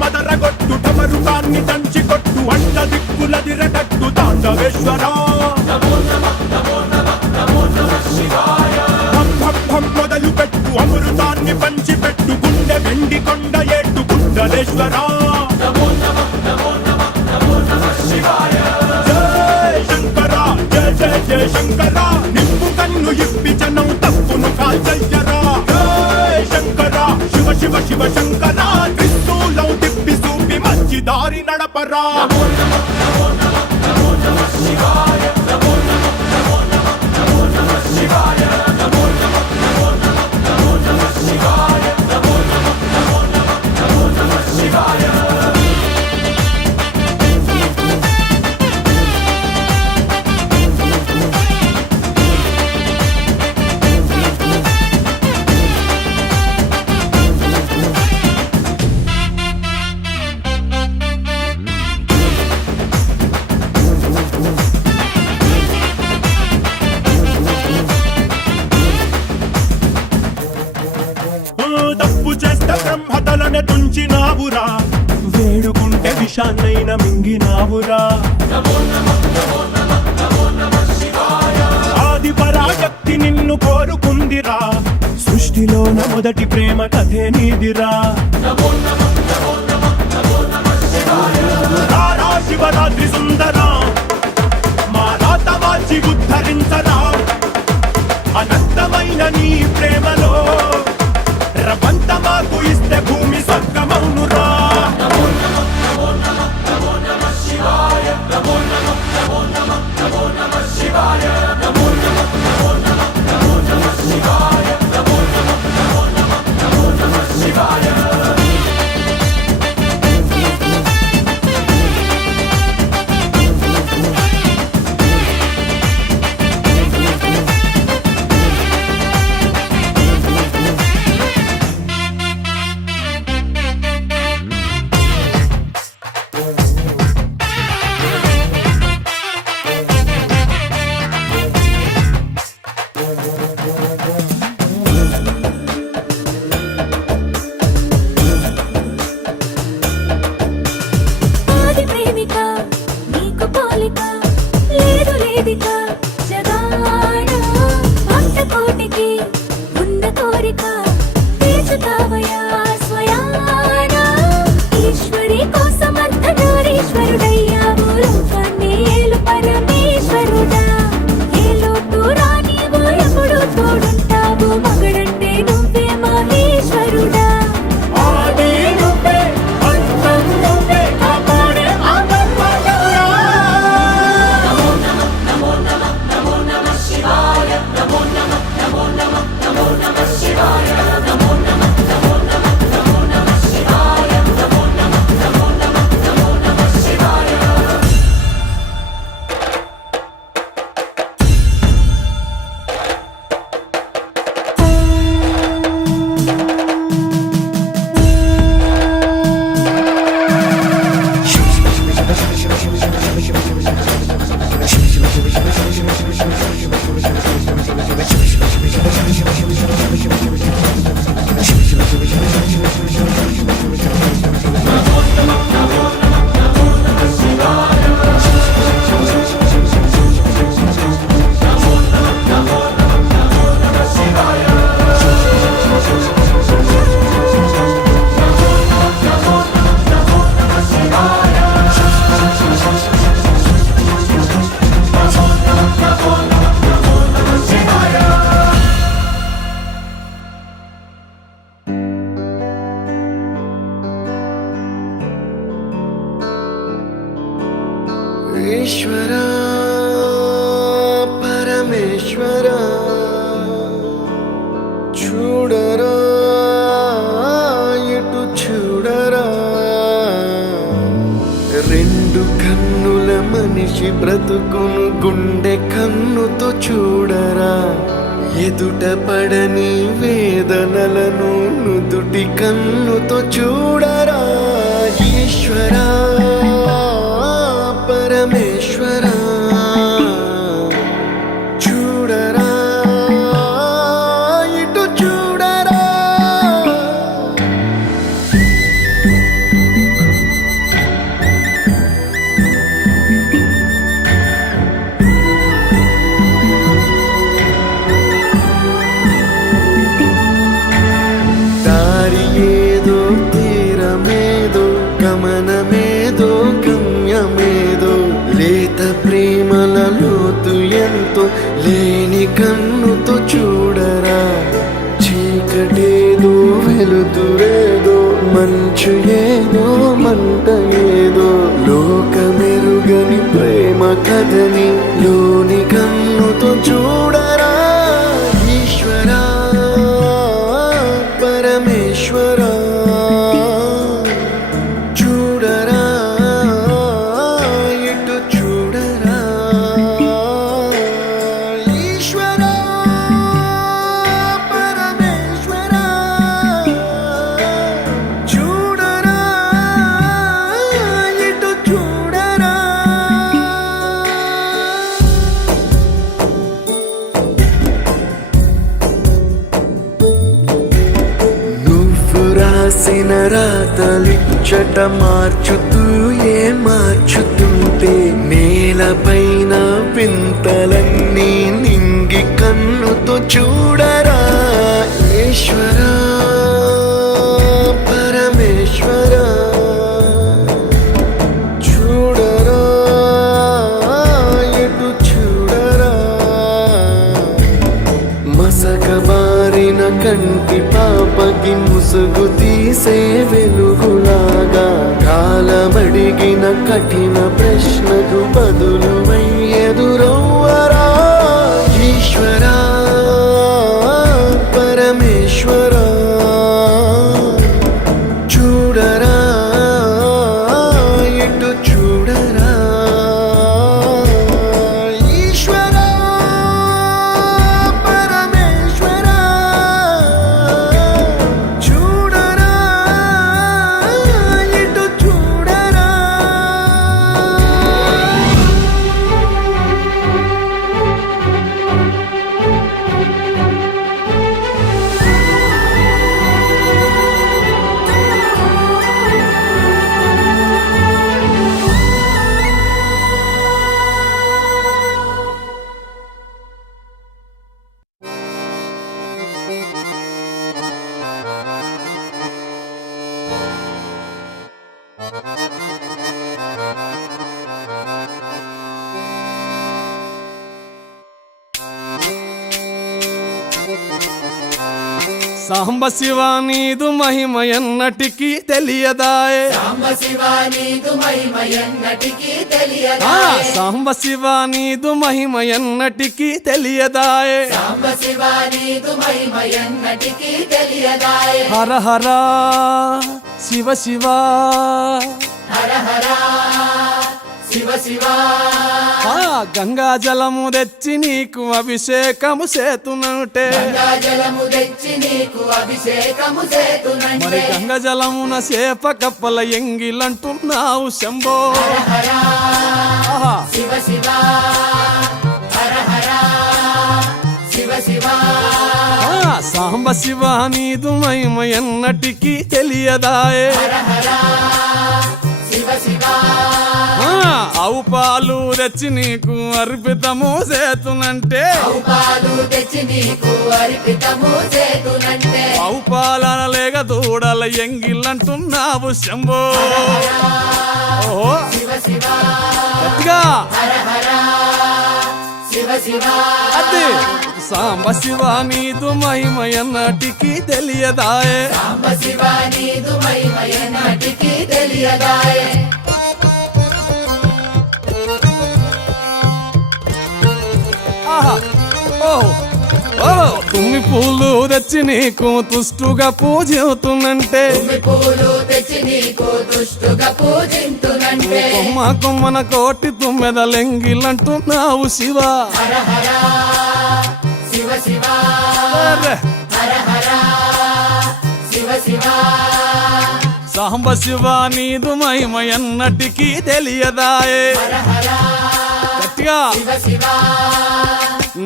మదరగొట్టు టమరుకాన్ని దంచి కొట్టు అడ్డ దిక్కులదిరగట్టు తాండవేశ్వర మొదలు పెట్టు అమృతాన్ని పంచి పెట్టు గుండె వెండి కొండ ఏట్టు గుండలేశ్వర జయ శంకర జయ జయ జయ శంకర నిప్పు కన్ను ఇప్పి జనం తప్పును కాల్చయ్యరా జయ శంకర శివ శివ శివ శంకర త్రిశూలం తిప్పి చూపి మంచి దారి నడపరా తప్పు చేస్తే బ్రహ్మతలనే తుంచినావురా వేడుకుంటే విషాన్నైన మింగినావురా ఆది పరాశక్తి నిన్ను కోరుకుందిరా సృష్టిలోన మొదటి ప్రేమ కథే నీదిరా శివరాత్రి సుందరా మా రాత మార్చి ఉద్ధరించరా అనంతమైన నీ ప్రేమలో రవంత మాకు ఇస్తే భూమి స్వర్గమౌనురా ఈశ్వరా పరమేశ్వరా పరమేశ్వరా చూడరా ఎటు చూడరా రెండు కన్నుల మనిషి బ్రతుకును గుండె కన్నుతో చూడరా ఎదుట పడని వేదనలను నుదుటి కన్నుతో చూడరా ఈశ్వరా పరమేశ్వరా చూడరా ఇటు చూడరా దారి ఏదో తీరమేదో గమనమేదో గమ్యమేదో లేత ప్రేమల లోతు ఎంతో లేని కన్నుతో చూడరా చీకటేదో వెలుతురేదో మంచు ఏదో మంట ఏదో లోకమెరుగని ప్రేమ కథని లోని కన్నుతో చూడరా ఈశ్వరా పరమేశ్వరా చూడరా ఇటు చూడరా ఈశ్వరా పరమేశ్వరా చూడరా ఇటు చూడరా నువ్వు రాసిన రాతలిచ్చట మార్చుతూ మార్చుతుంటే నేలపైన వింతలన్నీ నింగి కన్నుతో చూడరా ఈశ్వరా పరమేశ్వరా చూడరా ఎటు చూడరా మసకబారిన కంటి పాపకి ముసుగు తీసే వెలుగులాగా కాలమడిగిన కఠిన ప్రశ్నకు బదులు ఎదురవ్వరా ఈశ్వరా పరమేశ్వరా చూడరా ఎటు చూడరా ఈశ్వరా పరమేశ్వరా చూడరా ఎటు చూడరా సాంబ శివ నీదు మహిమ ఎన్నటికీ తెలియదాయే సాంబ శివ నీదు మహిమ ఎన్నటికీ ఆ, తెలియదాయే సాంబ శివ నీదు మహిమ ఎన్నటికీ తెలియదాయే సాంబ శివ నీదు మహిమ ఎన్నటికీ తెలియదాయే హర హర శివ శివ హర హర శివ శివ ఆ, గంగా జలము తెచ్చి నీకు అభిషేకము చేతునంటే గంగా జలము తెచ్చి నీకు అభిషేకము మరి చేతునంటే గంగ జలమున చేప కప్పల ఎంగిలంటున్నావు శంభో హర ఆహా. శివ శివ హర హర శివ శివ ఆ, సాంబ శివ నీదు మహిమ ఎన్నటికీ తెలియదాయే హర హర శివ శివ ఆ, ఆవు పాలు తెచ్చి నీకు అర్పితము చేతునంటే పాలు తెచ్చి నీకు అర్పితము చేతునంటే ఆవు పాలన లేక దూడల ఎంగిల్లంటున్నావు శంభో ఓహో శివ శివ గట్టిగా హర హర శివ శివ అదే సాంబ శివ నీదు మహిమ ఎన్నటికీ తెలియదాయే సాంబ శివ నీదు మహిమ ఎన్నటికీ తెలియదాయే ఆహా ఓ తుమ్మి పూలు తెచ్చి నీకు తుష్టుగా పూజవుతున్నంటే తుమ్మి పూలు తెచ్చి నీకు దుష్టుగా పూజింతునంటే కొమ్మ కొమ్మన కోటి తుమ్మెద లెంగిలంటున్నావు శివ హర హర శివ శివ అరె! హర హర శివ శివ సాంబ శివ నీదు మహిమ ఎన్నటికీ తెలియదాయే హర హర గట్టిగా శివ శివ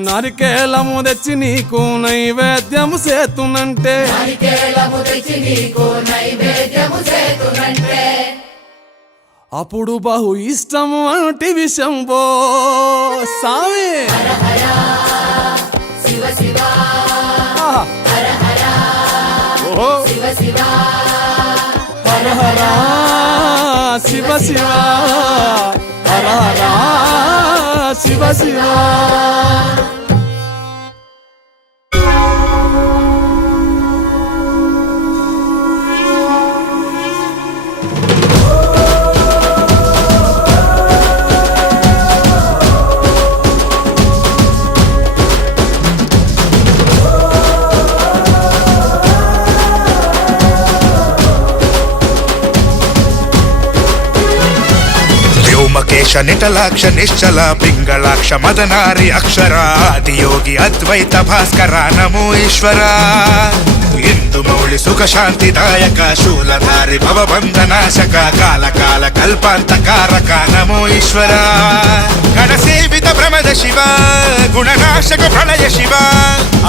నరికేలము తెచ్చి నీకు నైవేద్యము చేతునంటే నారికేళము తెచ్చి నీకు నైవేద్యము చేతునంటే అప్పుడు బహు ఇష్టము అంటే విషంబో సామి హర హర శివ శివ ఆహా! హర హర ఓహో! శివ శివ హర హర శివ శివ హర హర శివ శివ వ్యోమకేశ నిటలాక్ష నిశ్చల పింగళాక్ష మదనారి అక్షర ఆదియోగి అద్వైత భాస్కర నమో ఈశ్వర ఇందు మౌళి సుఖ శాంతిదాయక శూలధారి భవబంధనాశక కాల కాల కల్పాంతకారక నమో ఈశ్వర గణ సేవిత ప్రమద శివ గుణనాశక ప్రళయ శివ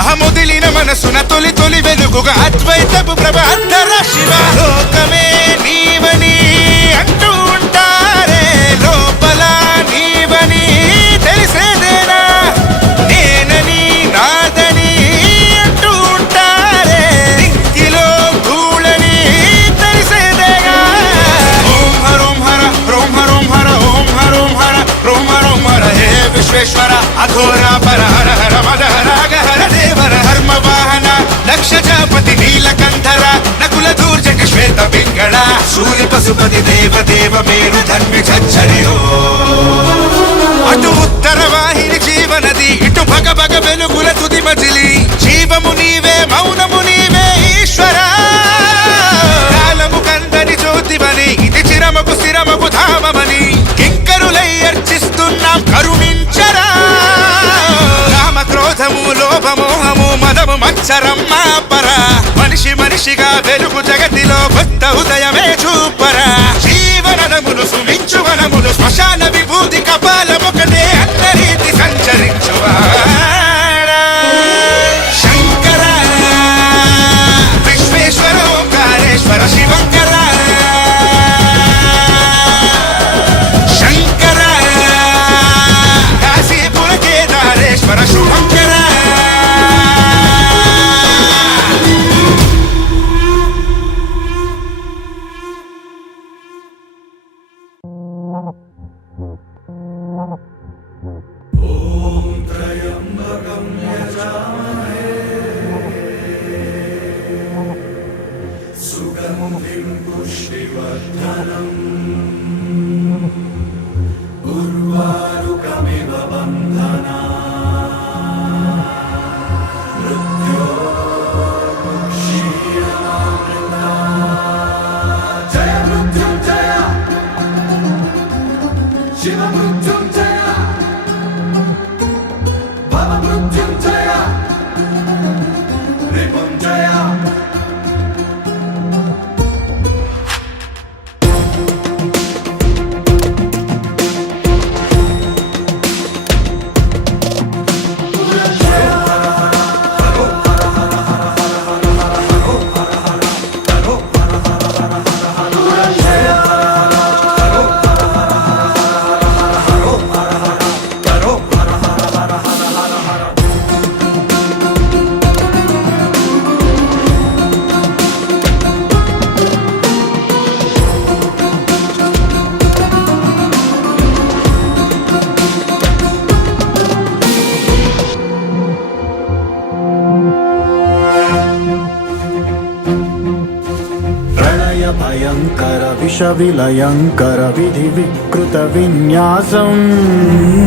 అహముదిలిన మనసున తొలి తొలి వెలుగుగా అద్వైతపు ప్రభాధర శివ లోకమే నీవని అంటూ ఉంటారే లోపల నీవని తెలిసేదేనా నేనని నాదని అంటూ ఉంటారే దిక్కిలో ధూళని తెలిసేదేగా ఓం హరోం హర రోం హరోం హర ఓం హరోం హర రోం హరోం హర హే విశ్వేశ్వర అఘోర పర హర హర మద హర గహర దేవర హర్మ వాహన లక్ష జాపతి నీలకంఠర నకుల దూర్జట శ్వేత పింగళ సూర్య పశుపతి దేవ దేవ మేరు ధన్వి చచ్చరియో అటు ఉత్తర వాహిని జీవనది ఇటు భగ భగ వెలుగుల తుది మజిలి జీవము నీవే మౌనము నీవే ఈశ్వర కాలము కందని జ్యోతివని ఇది చిరమకు స్థిరమకు ధామమని కింకరులై అర్చిస్తున్నాం కరుణించరా కామ క్రోధము లోభమోహము మదము మత్సరం మాపర మనిషి మనిషిగా వెలుగు జగతిలో కొత్త ఉదయమే చూపరా జీవనములు సుమించు వనములు శ్మశాన విభూతి కపాలమొకటే అన్న రీతి సంచరించువాడా శంకర విశ్వేశ్వర ఓంకారేశ్వర శివంకర శంకర కాశీపుర కేదారేశ్వర శుభంకర భయంకర విష విలయంకర విధి వికృత విన్యాసం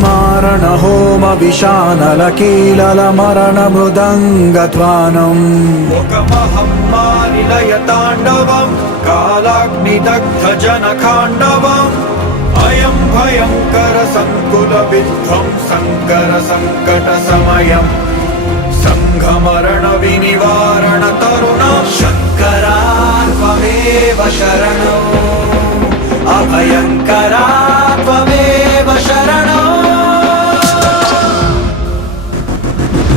మారణ హోమ విషానల కీలల మరణ మృదంగధ్వానం ఒక మహమ్మారిలయ తాండవం కాలాగ్నిదగ్ధ జనకాండవం అయం భయంకర సంకుల విధ్వంసంకర సంకట సమయం సంఘమరణ వినివారణ తరుణం శంకరాత్మేవ శరణం అభయంకరాత్మేవ శరణం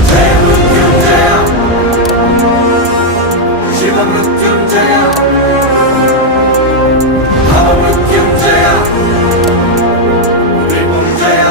జయ మృత్యుంజయ శివ మృత్యుంజయ భవ మృత్యుంజయ త్రిపుంజయ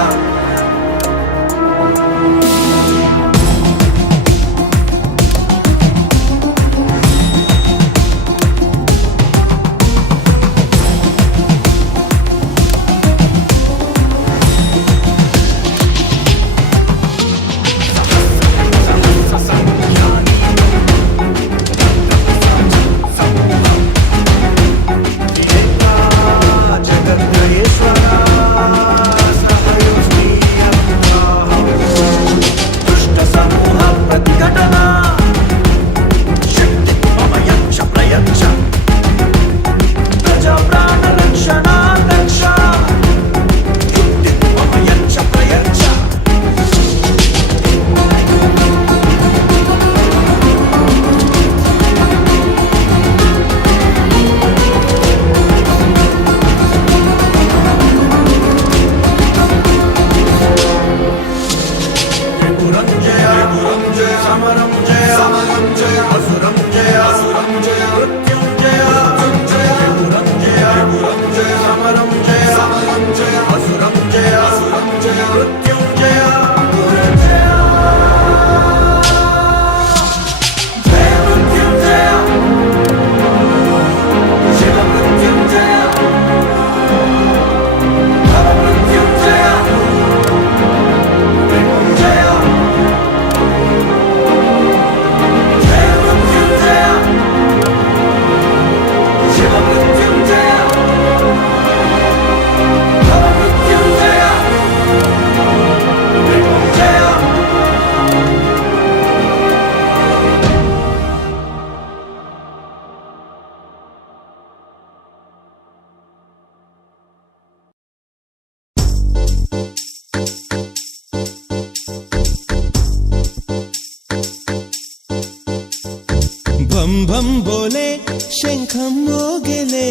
बम बम बोले शंखम मोगेले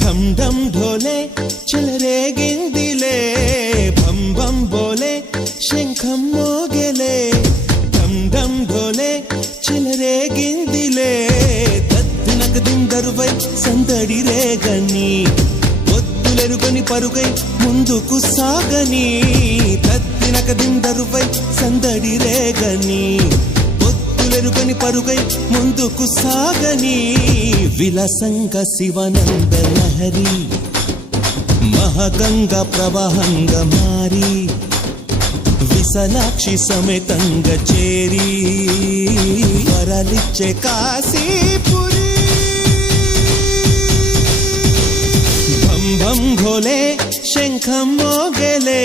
ढम ढम ढोले चल रे गिंदिले बम बम बोले शंखम मोगेले ढम ढम ढोले चल रे गिंदिले తత్తినక దిందరువై సందడి రేగని ఒత్తులెరుగని పరుగై ముందుకు సాగని తత్తినక దిందరువై సందడి రేగని వెరుగని పరుగై ముందుకు సాగని విలసంగ శివనంద లహరి మహగంగ ప్రవాహంగా మారి విశాలాక్షి సమేతంగా చేరి వరలిచ్చే కాశీపురి భం భం ఘోలే శంఖం మోగేలే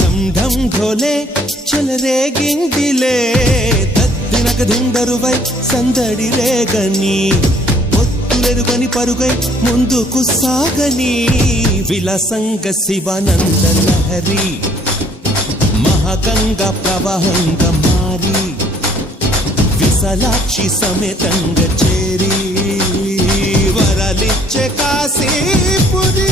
ఢం ఢం ఘోలే చల రే గిందిలే తత్తినక దిందరువై సందడి రేగని ఒత్తులెరుగని పరుగై ముందుకు సాగని విలసంగ శివానంద లహరి మహాగంగా ప్రవాహంగా మారి విశాలాక్షి సమేతంగా చేరి వరలిచ్చే కాశీపురి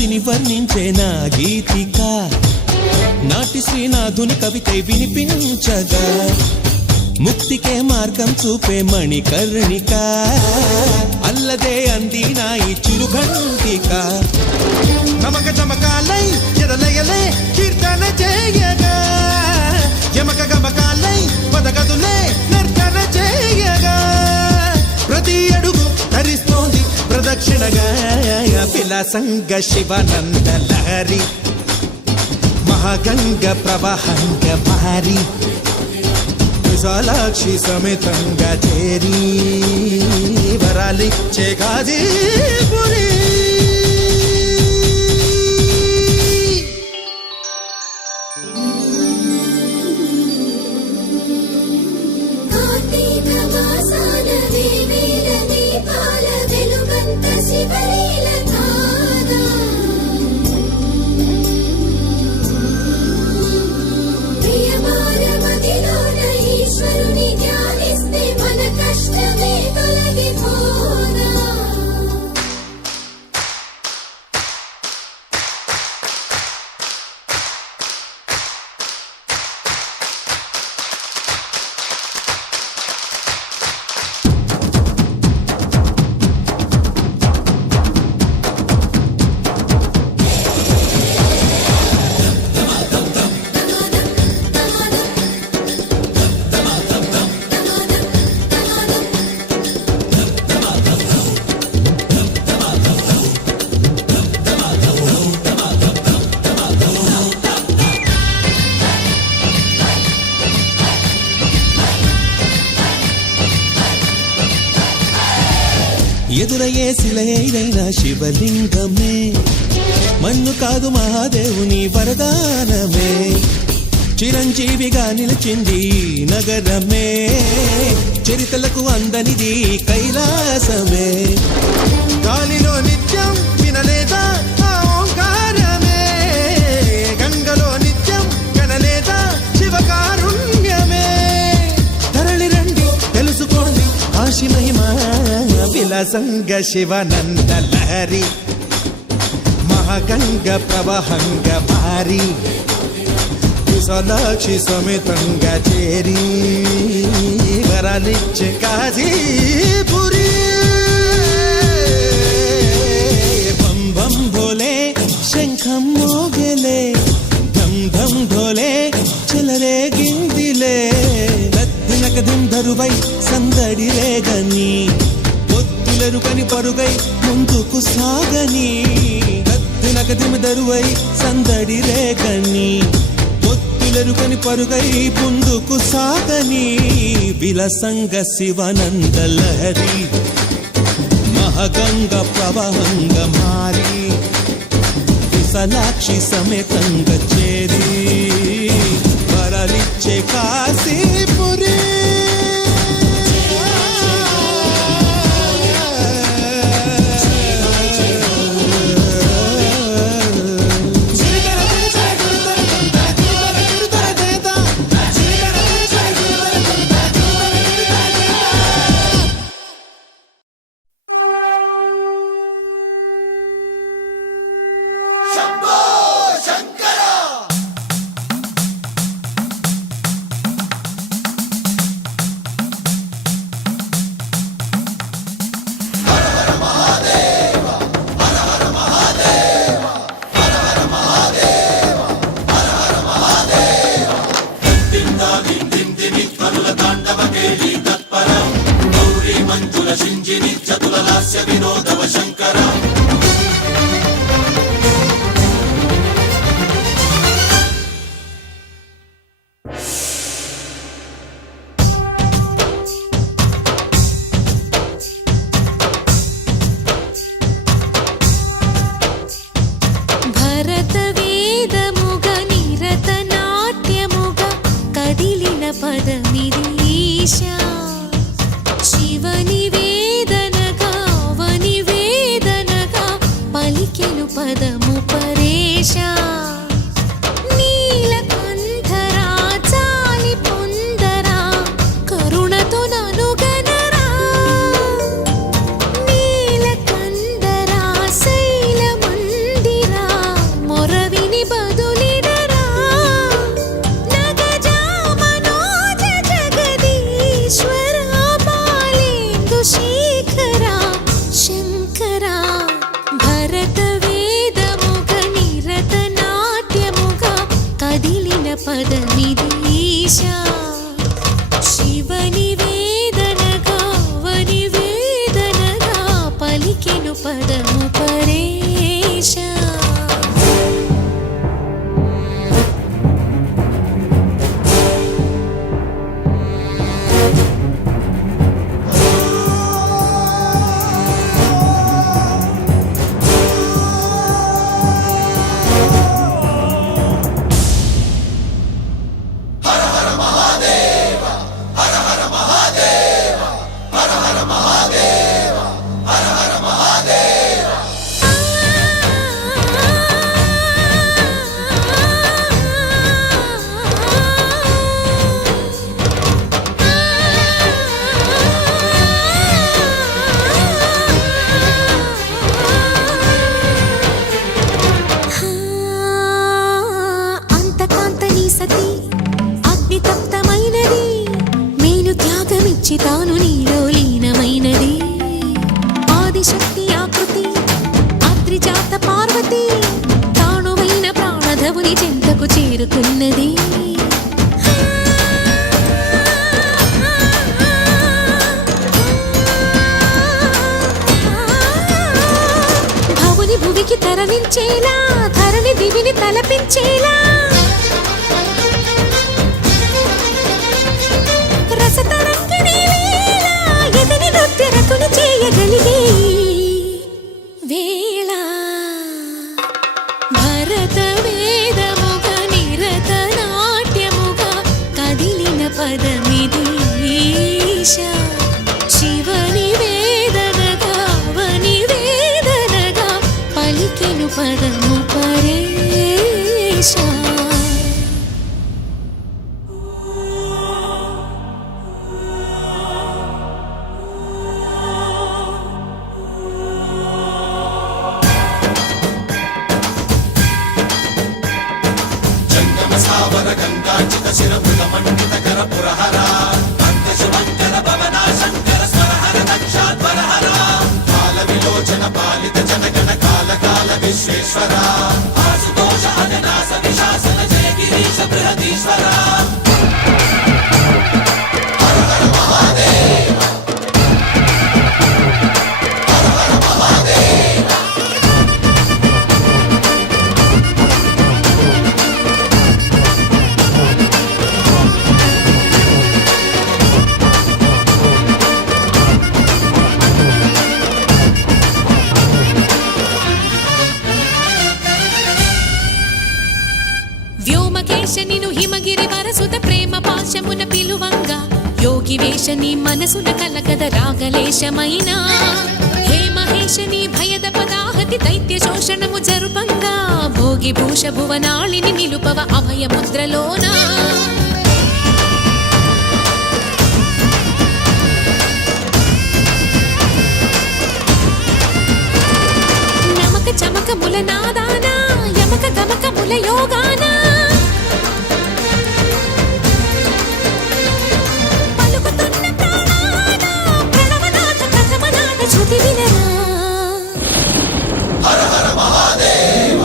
స్థితిని వర్ణించే నా గీతిక నాటి శ్రీనాథుని కవికై వినిపించగా ముక్తికే మార్గం చూపే మణికర్ణిక అల్లదే అంది నా ఈ చిరుఘంటిక నమక చమకాలై ఎదలయలే కీర్తన చేయగా యమక గమకాలై పదగదులే నర్తన చేయగా ప్రతి అడుగు ధరిస్తోంది ప్రదక్షిణగా విలాసంగ శివనంద లహరి మహాగంగ ప్రవాహంగ భారీ విశాలాక్షి సమేతంగా చేరి వరాలిచ్చే గాజీపురి కార్తీక మాసాన వేవేల దీపాల వెలుగంత శివలీల తారా ప్రియమాన మదిలోన ఈశ్వరుని ధ్యానిస్తే మన కష్టమే తొలగిపోదా ఎదురయ్యే శిలైన శివలింగమే మన్ను కాదు మహాదేవుని వరదానమే చిరంజీవిగా నిలిచింది ఈ నగరమే చరితలకు అందనిది కైలాసమే గాలిలో నిత్యం వినలేదా ఆ ఓంకారమే గంగలో నిత్యం కనలేదా శివకారుణ్యమే తరలి రండి తెలుసుకోండి ఆశి మహిమ విలాసంగ శివనంద లహరి మహాగంగ ప్రవాహంగ భారీ విశాలాక్షి సమేతంగా చేరి వరాలిచ్చే కాజీపురి బం బం భోలే శంఖం మోగలే ధం ధం ఢోలే చెలరే గిందిలే దద్దినక దిందరువై సందడి రేగని పొత్తులెరుకని పరుగై ముందుకు సాగని దద్దినక దిమిదరువై సందడి రేగని పొత్తులెరుకని పరుగై ముందుకు సాగని విలసంగ శివనంద లహరి మహాగంగ ప్రవాహంగ మారి విశాలాక్షి సమేతంగా చేరి వరలిచ్చే కాశీపురి శైల మందిర తరించేలా ధరణి దివిని తలపించేలా రసతరంగిణి లీలా ఎదిని నృత్యరతులు చేయగలిగే వేళ భరత వేదముగా నిరత నాట్యముగా కదిలిన పదమిది ఈశా శివని వేదనగా వని వేదనగా పలికెను పదము పరేశా వ్యోమకేశనిను హిమగిరి వరసుత ప్రేమ పాశమున పిలువంగా యోగి వేషని మనసున కలకద రాగలేశమైనా హే మహేశని భయద పదాహతి దైత్య శోషణము జరుపంగా భోగి భూష భువనాళిని నిలుపవ అభయ ముద్రలోనా నమక చమక ముల నాదానా యమక గమక ముల యోగానా పలుకుతున్న ప్రాణాన ప్రణవనాథ కథమనాథ శృతి వినరా హర హర మహాదేవ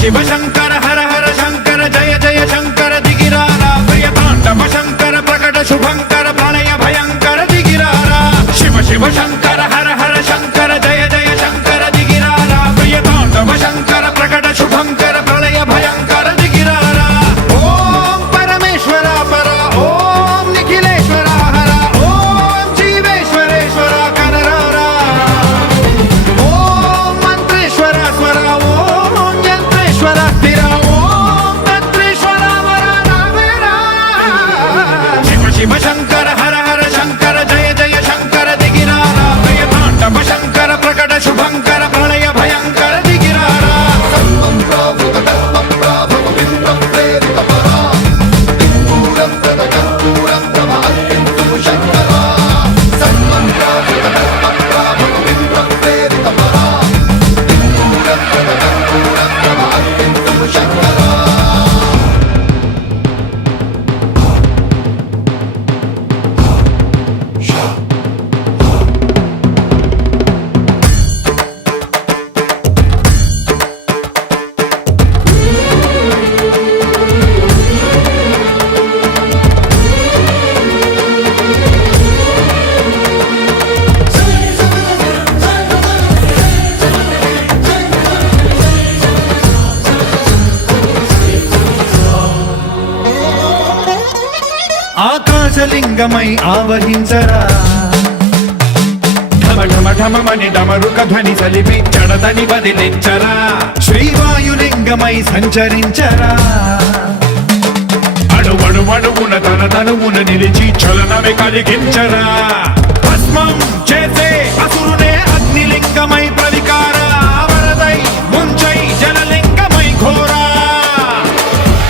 శివ శంకర హర హర శంకర జయ జయ శంకర దిగిరారా ప్రియ తాండవ శంకర ప్రకట శుభంకర ప్రళయ భయంకర దిగిరారా శివ శివ శంకర హర హర శంకర జయ జయ శంకర దిగిరారా ప్రియ తాండవ శంకర ప్రకట శుభంకర ప్రళయ భయంకర దిగిరారా ఓం పరమేశ్వర పర ఓం నిఖిలేశ్వర హర ఓం జీవేశ్వరేశ్వర కనరారా ఓం మంత్రేశ్వర స్వర ఓం యంత్రేశ్వర స్థిర శివలింగమై ఆవహించరా ఢమ ఢమ ఢమమని డమరుక ధ్వని సలిపి జడదని వదిలించరా శ్రీవాయులింగమై సంచరించరా అణువణువున తన తనువున నిలిచి చలనమే కలిగించరా భస్మం చేసే అసురునే అగ్నిలింగమై ప్రవికారా వరదై ముంచై జలలింగమై ఘోరా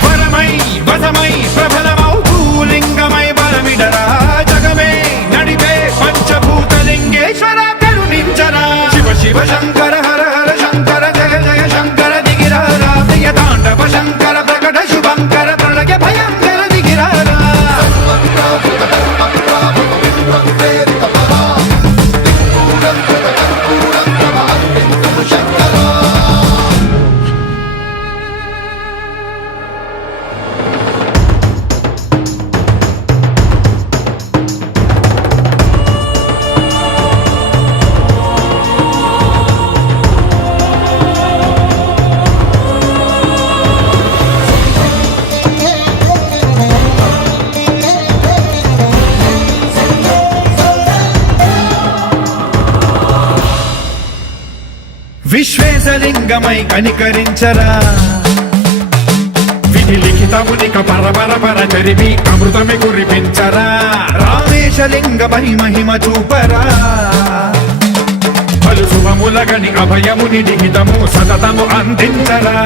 వరమై వసమై ప్రబలమౌ భూలింగమై బలమిడరా జగమే నడిపే పంచభూతలింగేశ్వర కరుణించరా శివ శివ శంకర హర హర శంకర జయ జయ శంకర దిగిరారా ప్రియ తాండవ శంకర ప్రకట శుభంకర ప్రళయ భయంకర దిగిరారా విశ్వేశలింగమై కనికరించరా విధి లిఖితమునిక పరపర చరిమి అమృతమి కురిపించరా రామేశలింగమై మహిమ చూపరా పలు శుభములగని అభయముని నిహితము సతతము అందించరా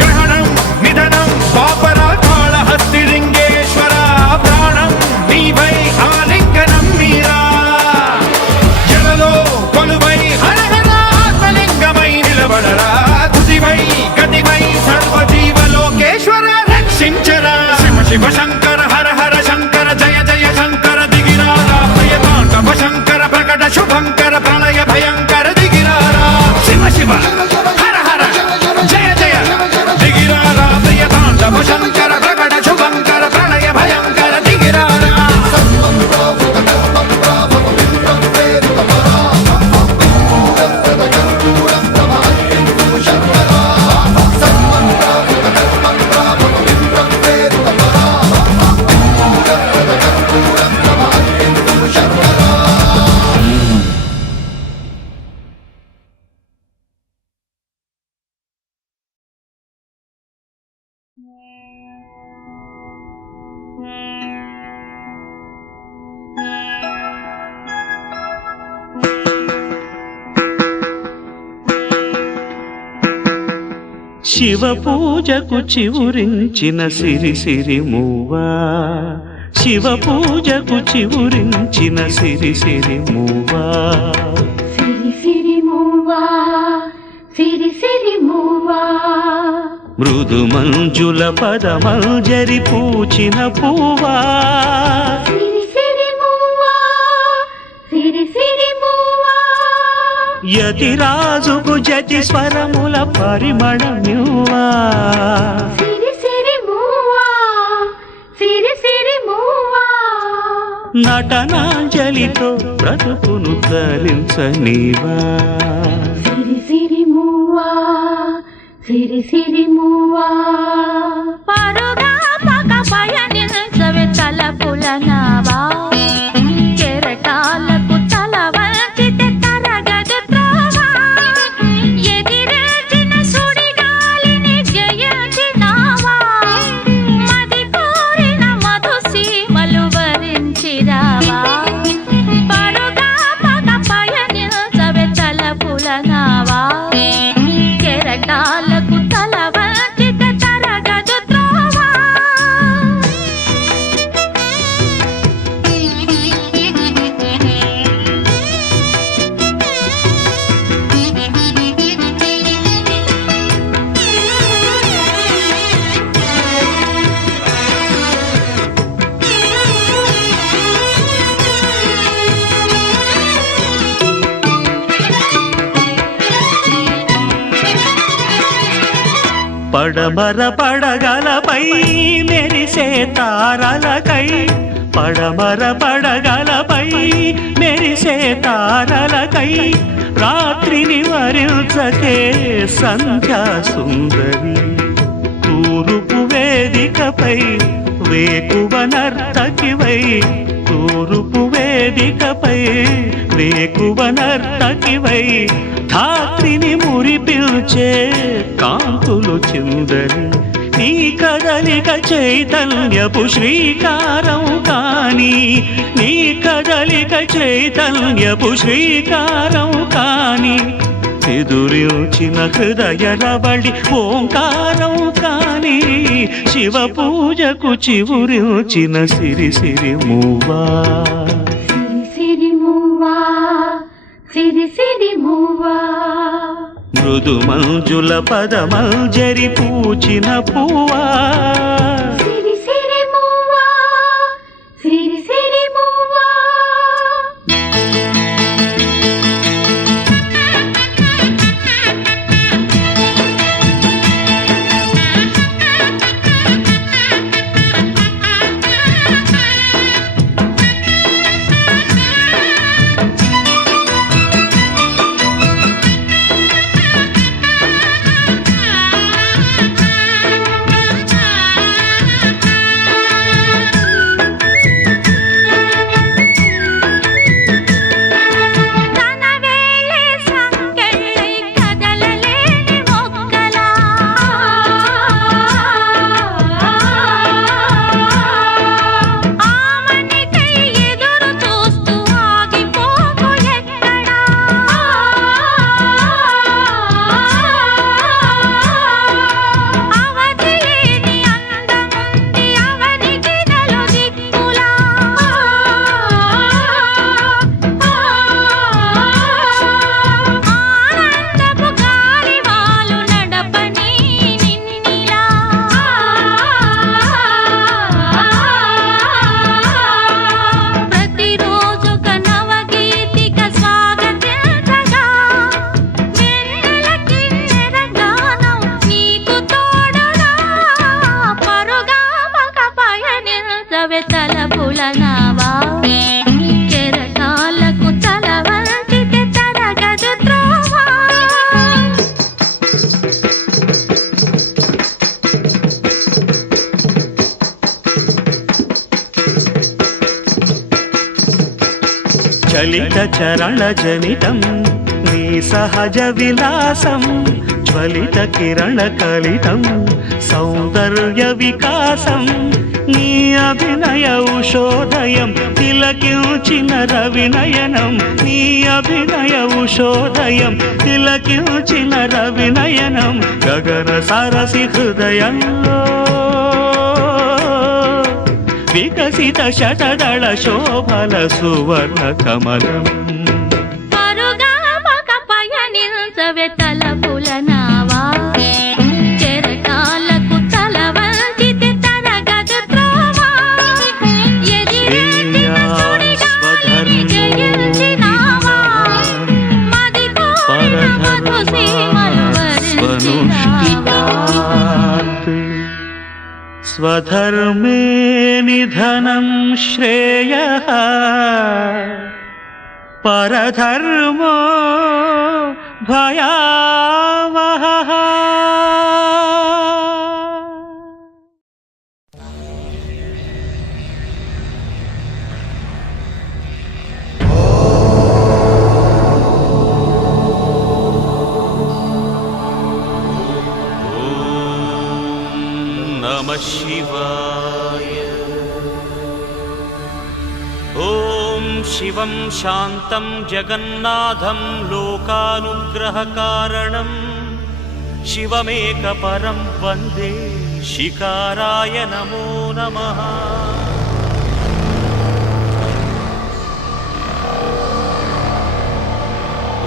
గ్రహణం నిధనం పాపరా కాళహస్తి లింగేశ్వర ప్రాణం నీవై ఆలింగనం మీరా జలలో కొలువై నిలబడరా తుదివై గతివై సర్వజీవలోకేశ్వర రక్షించరా శివ శివ శంకర హర హర శంకర జయ జయ శంకర దిగిరారా ప్రియ తాండవ శంకర ప్రకట శుభంకర ప్రళయ భయంకర దిగిరారా శివ శివ హర హర జయ జయ దిగిరారా ప్రియ తాండవ శంకర ప్రకట శుభంకర ప్రళయ భయంకర దిగిరారా శివ పూజకు చివురించిన సిరి సిరి మూవా శివ పూజకు చివురించిన సిరి సిరి మూవా సిరి సిరి మూవా సిరి సిరి మూవా మృదు మంజుల పదమంజరి పూచిన పూవా సిరి సిరి మూవా సిరి సిరి మూవా యతిరాజుకు జతి స్వరముల పరిమళమ్యువా సిరి సిరి మూవా సిరి సిరి మూవా నటనాంజలితో బ్రతుకును ధరించనివా సిరి సిరి మూవా సిరి సిరి మూవా పరుగా పగ పయనించవే తలపుల నావా కెరటాలకు తల వంచితే తరగదు త్రోవా ఎదిరేచిన సుడిగాలిని జయించినావా మది కోరిన మధుసీమలు వరించిరావా పరుగా పగ పయనించవే తలపుల నావా కెరటాలకు తల వంచితే తరగదు త్రోవా పడమర పడగలపై మెరిసే తారలకై పడమర పడగలపై మెరిసే తారలకై రాత్రిని వరించకే సంధ్యా సుందరి తూరుపు వేదికపై వేకువ నర్తకివై తూరుపు వేదికపై వేకువ నర్తకివై ధాత్రిని మురిపిల్చే కాంతులు చిందరి నీ కదలిక చైతన్యపు శ్రీకారం కాని నీ కదలిక చైతన్యపు శ్రీకారం కాని ఎదురించిన హృదయ రవళి ఓంకారం కాని శివ పూజకు చివురించిన సిరి సిరి మూవా సిరి మువ్వా సిరి సిరి మువ్వా మృదు మంజుల పదమంజరి పూచిన పువ్వా సిరి సిరి మువ్వా సిరి సిరి మువ్వా చలిత చరణ జనితం నీ సహజ విలాసం జ్వలిత కిరణ కలితం సౌందర్య వికాసం నీ అభినయ ఉషోదయం తిలకించిన రవినయనం నీ అభినయ ఉషోదయం తిలకించిన రవినయనం గగన సరసి హృదయంలో వికసిత శతదళ శోభల సువర్ణ కమలం పరుగామక పయనించవే తలపుల నావా చెరటాలకు తల వంచితే తరగదు త్రోవా ఎదిరించిన సుడిగాలిని జయించినావా మదితో మధు సీమలు వరించినావా స్వధర్మే నిధనం శ్రేయః పరధర్మో భయావహః नमः शिवाय ॐ शिवं शान्तं जगन्नाथं लोकानुग्रहकारणं शिवमेकपरं वन्दे शिकाराय नमो नमः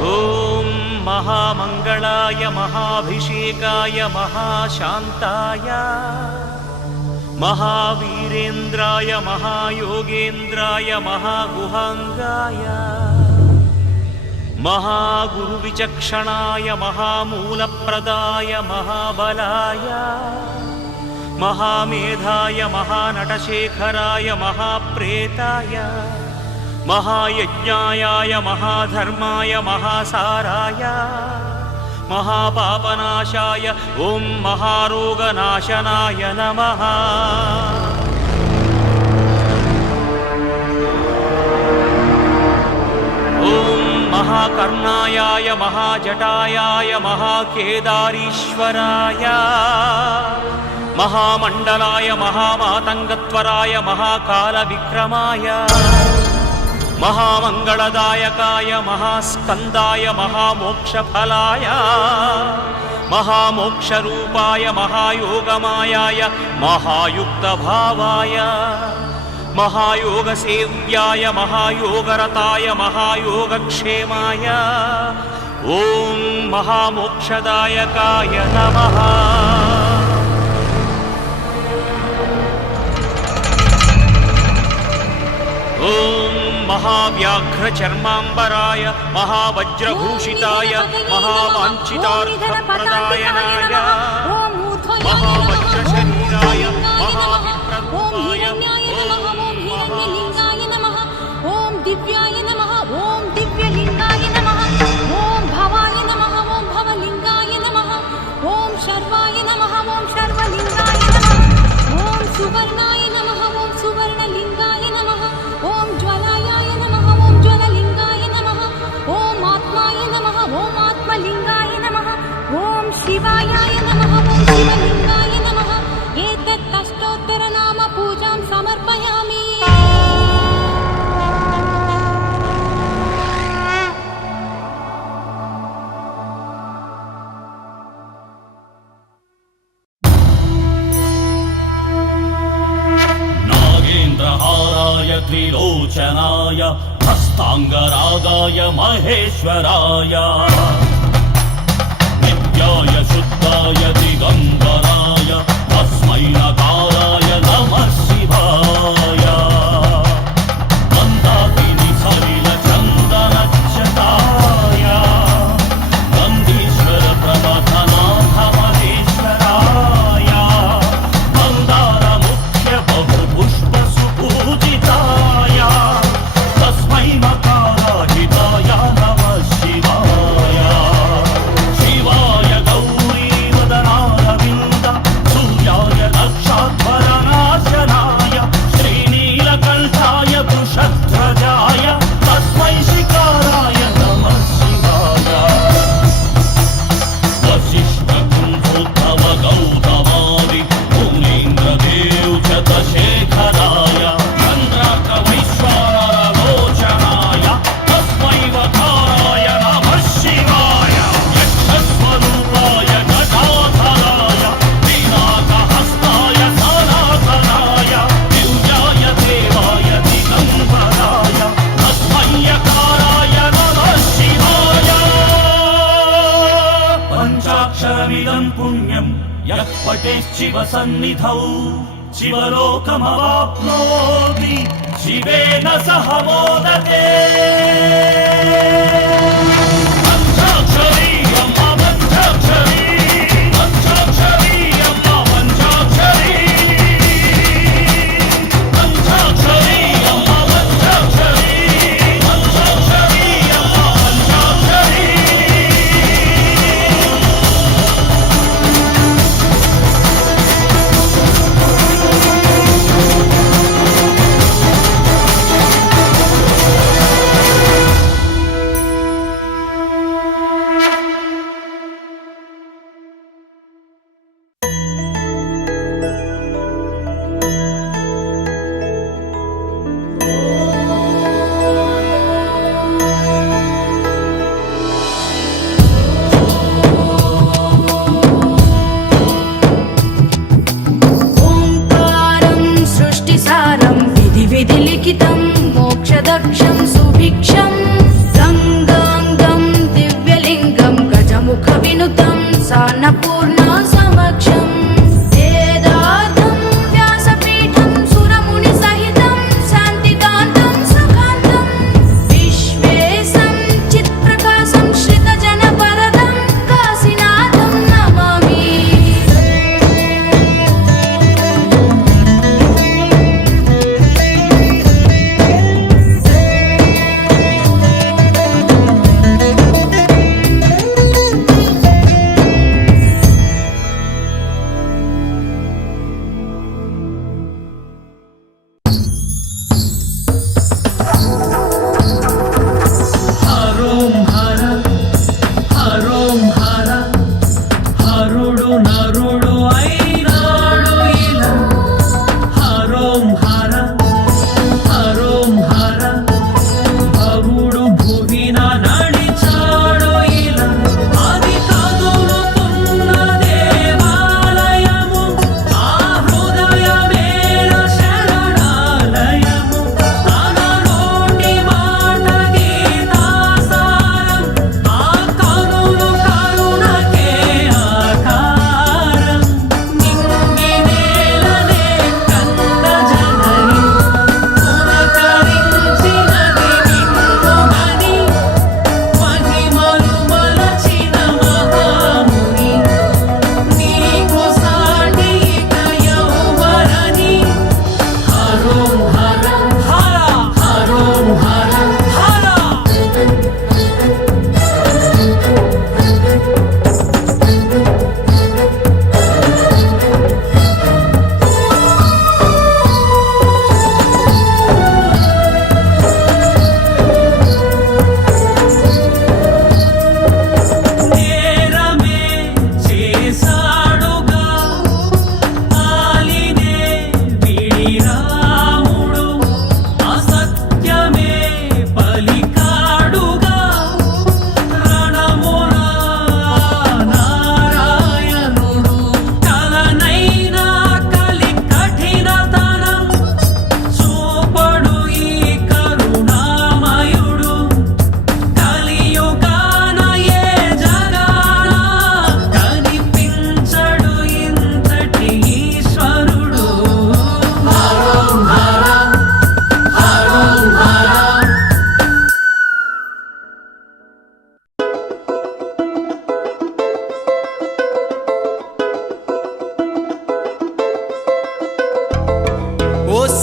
ॐ महामङ्गलाय महाभिषेकाय महाशान्ताय महावीरेन्द्राय महायोगेन्द्राय महागुहाङ्गाय महागुरुविचक्षणाय महामूलप्रदाय महाबलाय महामेधाय महानटशेखराय महाप्रेताय महायज्ञाय महाधर्माय महासाराय महापापनाशाय ॐ महारोगनाशनाय नमः महाकर्णायाय महाजटायाय महाकेदारीश्वराय महामण्डलाय महामातङ्गत्वराय महाकालविक्रमाय महामङ्गलदायकाय महास्कन्दाय महामोक्षफलाय महामोक्षरूपाय महायोगमायाय महायुक्तभावाय महायोगसेव्याय महायोगरताय महायोगक्षेमाय ॐ महामोक्षदायकाय नमः। ॐ महाव्याघ्रचर्माम्बराय महावज्रभूषिताय महावाञ्छितार्थप्रदायनाय महावज्रशरीराय महाविप्ररूपाय ओम दिव्याय नमः ओम दिव्यलिंगाय नमः ओम भवाय नमः ओम भवलिंगाय नमः ओम शर्वाय नमः ओम शर्वलिंगाय नमः ओम सुवर्णाय नमः ओम सुवर्णलिंगाय नमः ओम ज्वलाय नमः ओम ज्वललिंगाय नमः ओम आत्माय नमः ओम आत्मलिंगाय नमः ओम शिवाय नमः ओम शिवलिंगाय नमः एतत् अष्टोत्तर नाम पूजां समर्पयामि। नागेन्द्रहाराय त्रिलोचनाय हस्ताङ्गरागाय महेश्वराय नित्याय शुद्धाय दिगम्बराय तस्मै नकाराय नमः शिवाय मन्दाकिनी सलिलचन्दनच्छटाय गन्धीश्वर प्रमथनाथ महेश्वराय मन्दारमुख्य बहुपुष्पसुपूजिताय तस्मै मकाराहिताय नमः शिवाय शिवाय गौरीवदनारविन्द सूर्याय दक्षाध्वरनाशनाय श्रीनीलकण्ठाय वृषध्वजाय तस्मै शिकाराय नमः शिवाय वसिष्ठकुण्ठोद्धव गौतमादि मुनीन्द्रदेव च शेखराय चन्द्रार्कवैश्वानरलोचनाय तस्मै वकाराय नमः शिवाय यक्षस्वरूपाय जटाधराय पिनाकहस्ताय सनातनाय दिव्याय देवाय दिगम्बराय तस्मै यकाराय नमः शिवाय पञ्चाक्षरमिदं पुण्यं यः पठेच्छिव सन्निधौ शिवलोकमवाप्नोति शिवेन सह मोदते। पञ्चाक्षरी अम्मा पञ्चाक्षरी पञ्चाक्षरी अम्मा पञ्चाक्षरी पञ्चाक्षरी अम्मा पञ्चाक्षरी पञ्चाक्षरी अम्मा पञ्चाक्षरी। ओंकारं सृष्टिसारं विधिलिखितं मोक्षदक्षं सुभिक्षं गङ्गाङ्गं दिव्यलिङ्गं गजमुखविनुतं सान्नपूर्णा समक्षम् वेदार्थं व्यासपीठं सुरमुनिसहितं शान्तिकान्तं सुखान्तं विश्वेशं चित्प्रकाशं श्रितजनवरदं काशीनाथं नमामि।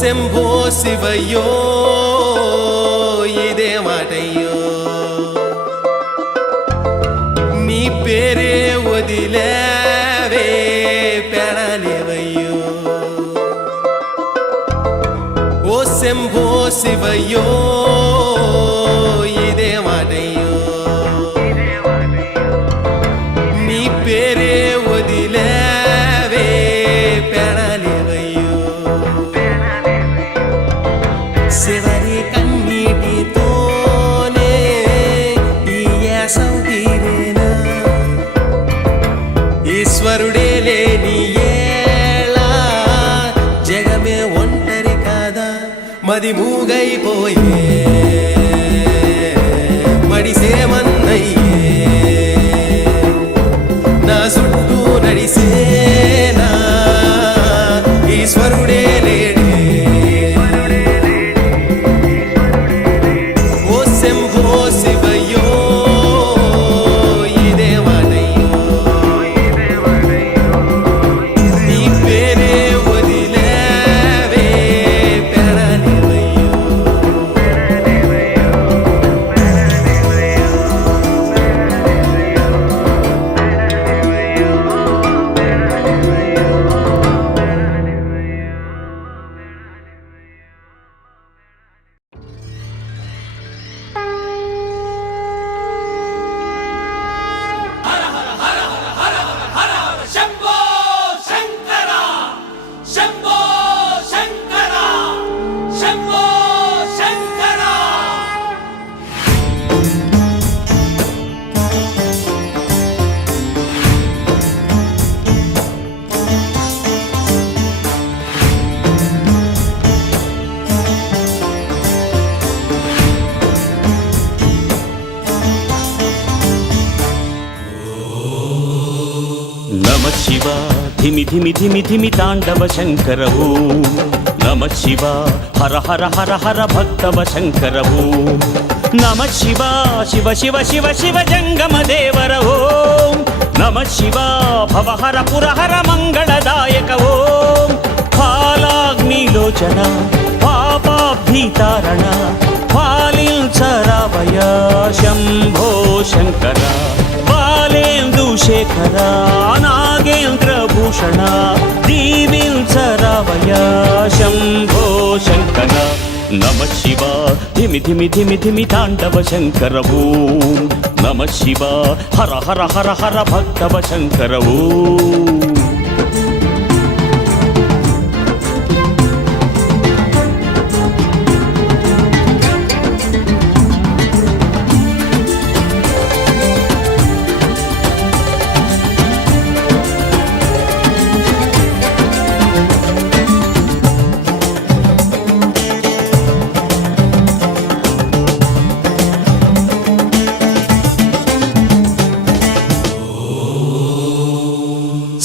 శంభో శివయ్యో ఇదే మాటయ్యో నీ పేరే వదిలేవే పెడలేవయ్యో ఓ శంభో శివయ్యో ఇదే మాటయ్యో నీ పేరే వదిలేవే పెడలేవయ్యో శివరి కన్నీటితోనే ఈ యాసం తీరేనా ఈశ్వరుడే లేని ఏళ జగమే ఒంటరి కాదా మది మూగైపోయే మడిసేమన్నయ్యే నా చుట్టూ నడిసేనా ఈశ్వరుడే లేడే ఓ శంభో శివయ్యో ఇదే మాటయ్యో నీ పేరే వదిలేవే పెడలేవయ్యో శంభో శంకర శంభో శంకర శంభో శంకర నమ శివ ధిమి ధిమి ధిమి ధిమి తాండవ శంకర ఓం నమ శివ హర హర హర హర భక్తవ శంకర ఓం నమ శివ శివ శివ శివ శివ జంగమ దేవర ఓం నమ శివ భవహర పురహర మంగళదాయక ఓం ఫాలాగ్నిలోచన పాపాభీతారణ ఫాలించరావయ శంభో శంకర బాలేందు శేఖర నాగేంద్ర భూషణ దీవించరావయ శంభో శంకర నమ శివ ధిమి ధిమి ధిమి ధిమి తాండవ శంకర ఓం నమ శివ హర హర హర హర భక్తవ శంకర ఓం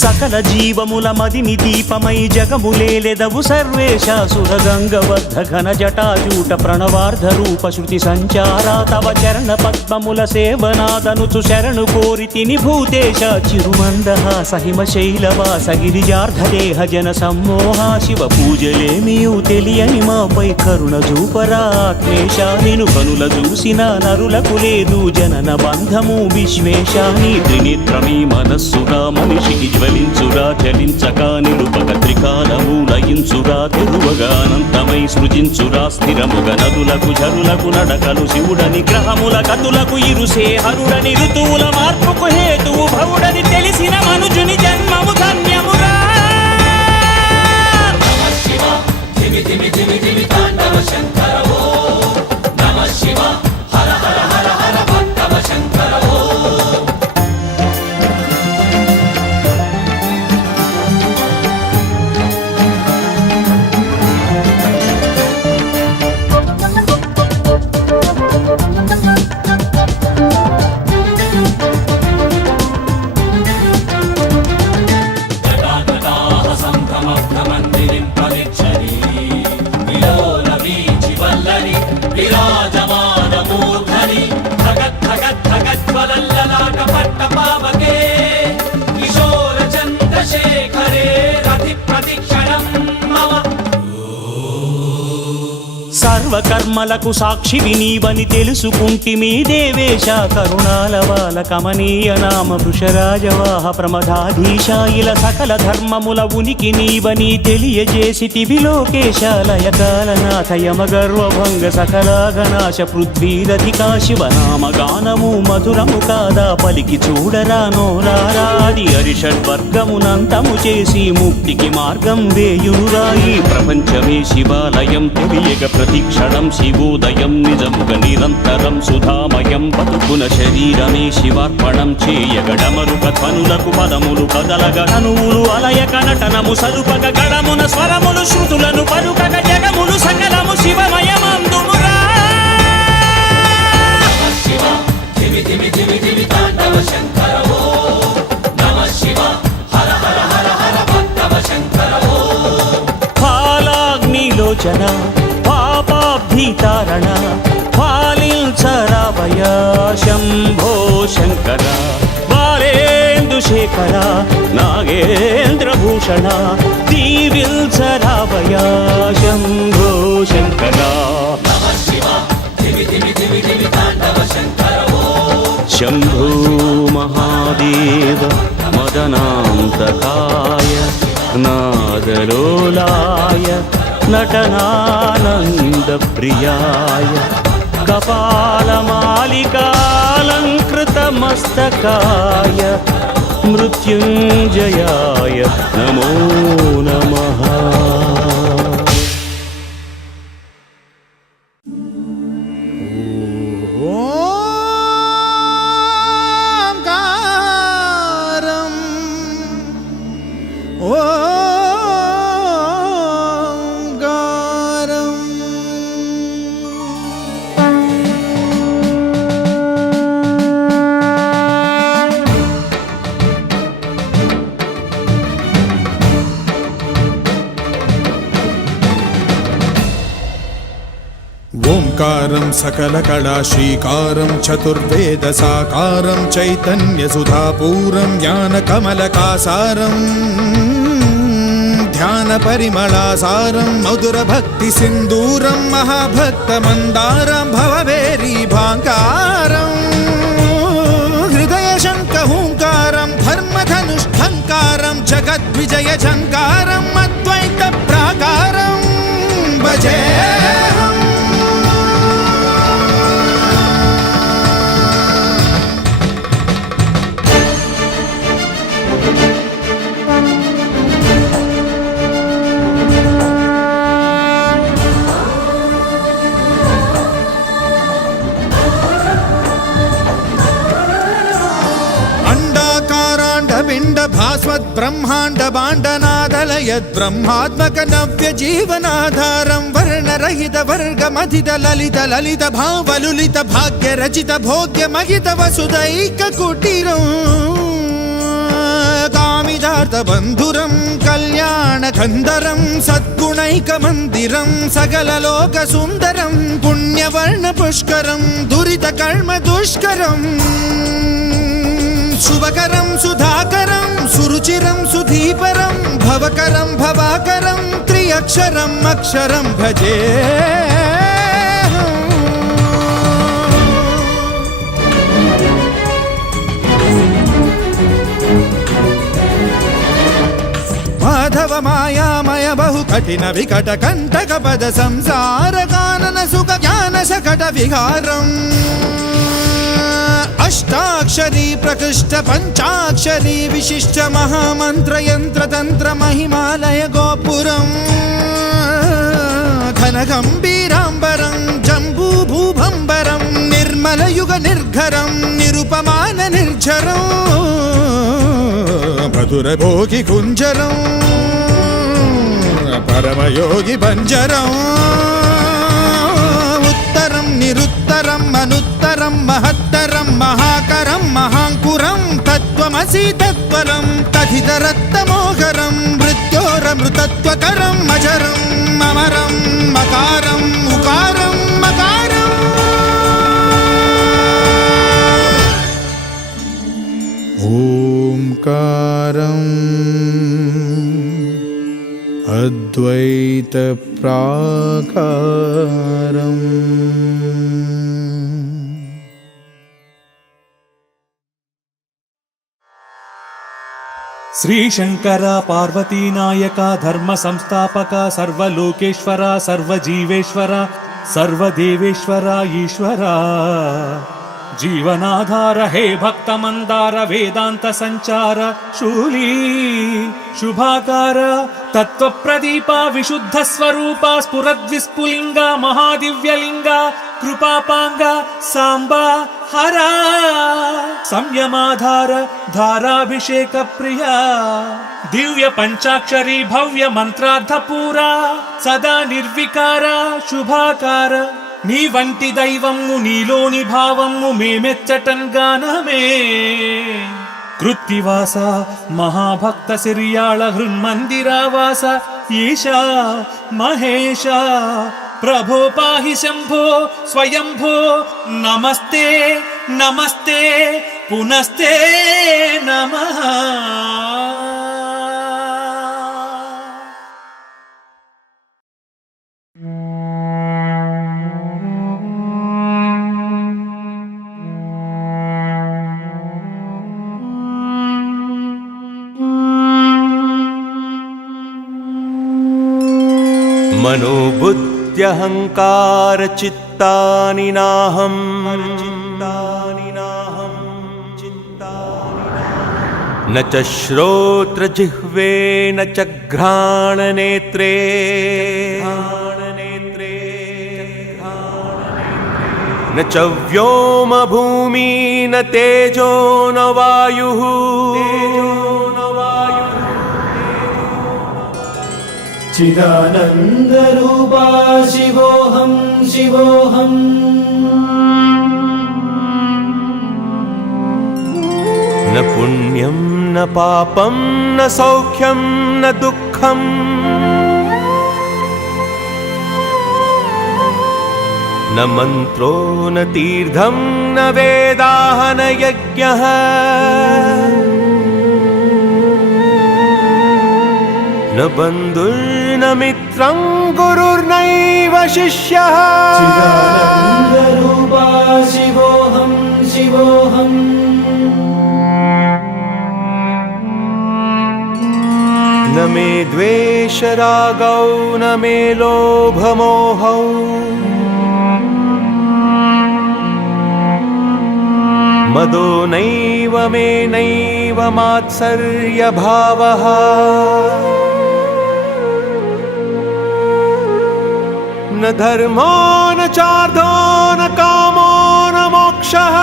సకల జీవముల మదిని దీపమై జగములేలెదవు సర్వేశ సురగంగవర్ధ ఘన జటాజూట ప్రణవార్ధ రూప శృతి సంచారా తవ చరణ పద్మముల సేవనాదనుచు శరణు కోరి తిని భూతేశ చిరుమందహాస హిమ శైలవాస గిరిజార్ధ దేహ జన సమ్మోహ శివ పూజలేమియు తెలియని మాపై కరుణ చూపరా ఆత్మేశ నిను కనుల చూసిన నరులకు లేదు జనన బంధము విశ్వేశ నీ త్రినేత్రమీ మనస్సుగా మనిషికి జ్వలించురా చలించక నిలుపక త్రికాలము లయించురా తెరువగా అనంతమై సృజించురా స్థిరముగ నదులకు జరులకు నడకలు శివుడని గ్రహముల కతులకు ఇరుసే హరుడని ఋతువుల మార్పుకు హేతువు భవుడని తెలిసిన మనుజుని జన్మము ధన్యమురా నమ శివ ధిమి ధిమి ధిమి ధిమి తాండవ శంకర ఓం నమ శివ హర హర హర హర భక్తవ శంకర ఓం జటాజటాహ సంభ్రమ భ్రమందిరిం పరిచ్చరి విలోల వీచి వల్లరి విరాజమానం సర్వకర్మలకు సాక్షివి నీవని తెలుసుకుంటిమి దేవేశ కరుణాల బాల కమనీయ నామ వృషరాజవాహ ప్రమదాధీశాయిల సకల ధర్మముల ఉనికి నీవని తెలియజేసితివి లోకేశ లయకాలనాథ యమగర్వభంగ సకలాగనాశ పృథ్వీరధికా శివనామ గానము మధురము కాదా పలికి చూడరా నోరారాది అరిషడ్వర్గమునంతము చేసి ముక్తికి మార్గం వేయురాయి ప్రపంచమే శివాలయం తెలియగ ప్రతిక్షణం శివోదయం నిజముగ నిరంతరం సుధామయం బతుకున శరీరమే శివార్పణం చేయగడమరుక ధ్వనులకు పదములు కదలగ తనువులు అలయక నటనము సలుపగ గడమున స్వరములు శృతులను పలుకగ జగములు సకలము శివమయమందుమురా శివ ధిమి ధిమి ధిమి ధిమి తాండవ శంకర ఓం నమః శివ హర హర హర హర భక్తవ శంకర ఓం ఫాలాగ్నిలోచన పాపాబ్ధితారణ ఫాలించరావయ శంభో శంకర బాలేందుశేఖర నాగేంద్రభూషణ దీవిల్చరావయ శంభో శంకర నమః శివ ధిమి ధిమి ధిమి ధిమి తాండవ శంకర ఓం శంభో మహాదేవ మదనాంతకాయ నాదలోలాయ నటనానందప్రియాయ కపాలమాలికాలంకృతమస్తకాయ మృత్యుంజయాయ నమో నమః ఓంకారం ఓంకారం ఓంకారం సకల కళా శ్రీకారం చతుర్వేద సాకారం చైతన్య సుధాపూరం జ్ఞాన కమలకాసారం ధ్యాన పరిమళాసారం మధుర భక్తి సింధూరం మహాభక్త మందారం భవభేరీ భాంకారం హృదయ శంఖ హూంకారం ధర్మధనుష్ఠంకారం జగద్విజయ ఝంకారం అద్వైత ప్రాకారం భజేహం పిండ భాస్వద్ బ్రహ్మాండ బాండనాదలయద్ బ్రహ్మాత్మక నవ్య జీవనాధారం వర్ణరహిత వర్గమధిత లలిత లలిత భావలులిత భాగ్య రచిత భోగ్య మహిత వసుదైక కుటీరం కామిదార్థ బంధురం కళ్యాణ కందరం సద్గుణైక మందిరం సకల లోక సుందరం పుణ్యవర్ణ పుష్కరం దురిత కర్మ దుష్కరం శుభకరం సుధాకరం సురుచిరం సుధీపరం భవకరం భవాకరం త్రియక్షరం అక్షరం భజే మాధవ మాయామయ బహు కఠిన వికట కంటక పద సంసార కానన సుఖ జ్ఞాన శకట విహారం అష్టాక్షరీ ప్రకృష్ట పంచాక్షరీ విశిష్ట మహామంత్ర యంత్ర తంత్ర మహిమాలయ గోపురం ఘన గంభీరాంబరం జంబూ భూభంబరం నిర్మల యుగ నిర్ఘరం నిరుపమాన నిర్ఝరం మధుర భోగి కుంజరం పరమయోగి బంజరం ఉత్తరం నిరుత్తరం అనుత్తరం మహత్తరం మహాకరం మహాంకురం తత్వమసి తత్వరం తథితరత్తమోహరం మృత్యోరమృతత్వకరం అజరం అమరం మకారం ఉకారం మకారం ఓంకారం అద్వైతప్రాకారం. శ్రీశంకర పార్వతీనాయక ధర్మ సంస్థాపక సర్వలోకేశ్వర సర్వజీవేశ్వర సర్వదేవేశ్వర ఈశ్వర జీవనాధార హే భక్త మందార వేదాంత సంచార శూలీ శుభాకార తత్వ ప్రదీప విశుద్ధ స్వరూప స్ఫురద్విస్ఫులింగ మహాదివ్యలింగ కృపాపాంగ సాంబా హరా సంయమాధార ధారాభిషేక ప్రియ దివ్య పంచాక్షరి భవ్య మంత్రార్థ పూరా సదా నిర్వికార శుభాకార నీ వంటి దైవము నీలోని భావము మేమెచ్చటన్ గానమే కృత్తివాస మహాభక్త సిరియాళ హృన్మందిరావాస ఈశా మహేశ ప్రభో పాహి శంభో స్వయంభో నమస్తే నమస్తే పునస్తే నమః. मनोबुद्ध्यहंकार चित्तानि नाहं न च श्रोत्र जिह्वे न च घ्राणनेत्रे न च व्योम भूमि न तेजो न वायुः चिदानन्दरूपा शिवोऽहं शिवोऽहम् न पुण्यं न पापं न सौख्यं न दुःखम् न मन्त्रो न तीर्थं न वेदाः न यज्ञः न बन्धुर्न मित्रं गुरुर्नैव शिष्यः चिदानन्दरूपा शिवोऽहं शिवोऽहम् न मे द्वेषरागौ न मे लोभमोहौ मदो नैव मे नैव मात्सर्यभावः न धर्मो न चार्धो न कामो न मोक्षः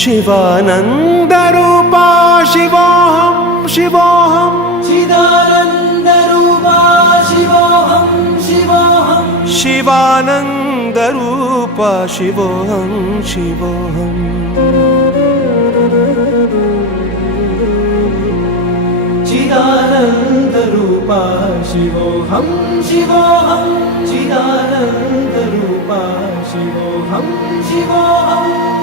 शिवानन्दरूपा शिवोऽहं शिवोऽहं चिदानन्दरूपा शिवोऽहं शिवोऽहं शिवानन्दरूपा शिवोऽहं शिवोऽहम् चिदानन्दरूपा शिवोऽहं शिवोऽहं चिदानन्दरूपा शिवोऽहं शिवोऽहम्